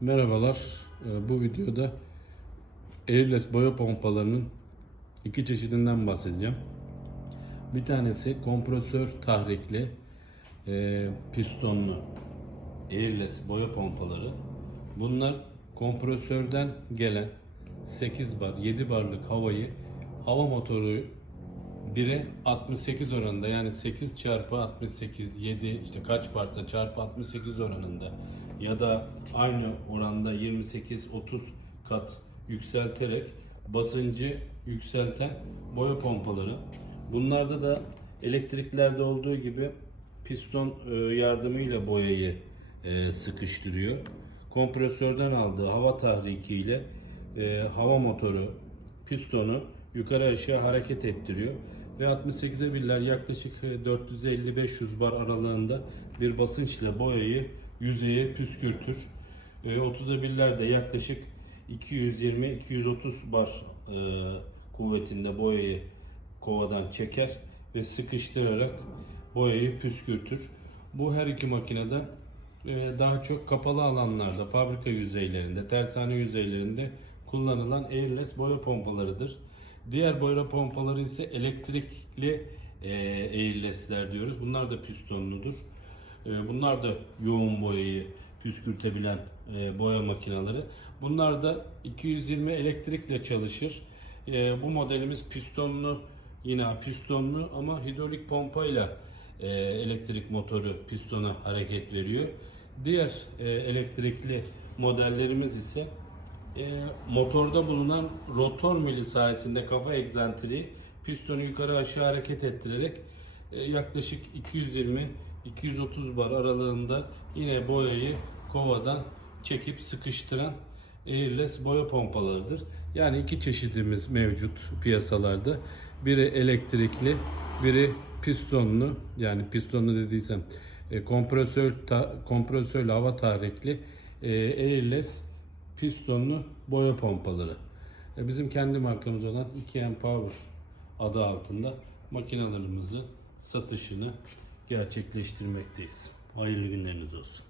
Merhabalar. Ee, Bu videoda Airless boya pompalarının iki çeşidinden bahsedeceğim. Bir tanesi kompresör tahrikli e, pistonlu Airless boya pompaları. Bunlar kompresörden gelen 8 bar, 7 barlık havayı hava motoru 1'e 68 oranında yani 8 çarpı 68 7 işte kaç varsa çarpı 68 oranında ya da aynı oranda 28 30 kat yükselterek basıncı yükselten boya pompaları. Bunlarda da elektriklerde olduğu gibi piston e, yardımıyla boyayı e, sıkıştırıyor. Kompresörden aldığı hava tahrikiyle e, hava motoru pistonu yukarı aşağı hareket ettiriyor. Ve 68'e birler yaklaşık e, 450-500 bar aralığında bir basınçla boyayı yüzeye püskürtür. E, 30'a birler de yaklaşık 220-230 bar e, kuvvetinde boyayı kovadan çeker ve sıkıştırarak boyayı püskürtür. Bu her iki makinede e, daha çok kapalı alanlarda, fabrika yüzeylerinde, tersane yüzeylerinde kullanılan airless boya pompalarıdır. Diğer boya pompaları ise elektrikli e, airless'ler diyoruz. Bunlar da pistonludur. E, bunlar da yoğun boyayı püskürtebilen e, boya makineleri. Bunlar da 220 elektrikle çalışır. E, bu modelimiz pistonlu, yine pistonlu ama hidrolik pompayla e, elektrik motoru pistona hareket veriyor. Diğer e, elektrikli modellerimiz ise e, motorda bulunan rotor mili sayesinde kafa egzantri pistonu yukarı aşağı hareket ettirerek e, yaklaşık 220-230 bar aralığında yine boyayı kovadan çekip sıkıştıran airless boya pompalarıdır. Yani iki çeşidimiz mevcut piyasalarda. Biri elektrikli, biri pistonlu. Yani pistonlu dediysem e, kompresör ta, kompresörlü hava tahrikli e, airless pistonlu boya pompaları. E, bizim kendi markamız olan 2M Power adı altında makinalarımızı satışını gerçekleştirmekteyiz. Hayırlı günleriniz olsun.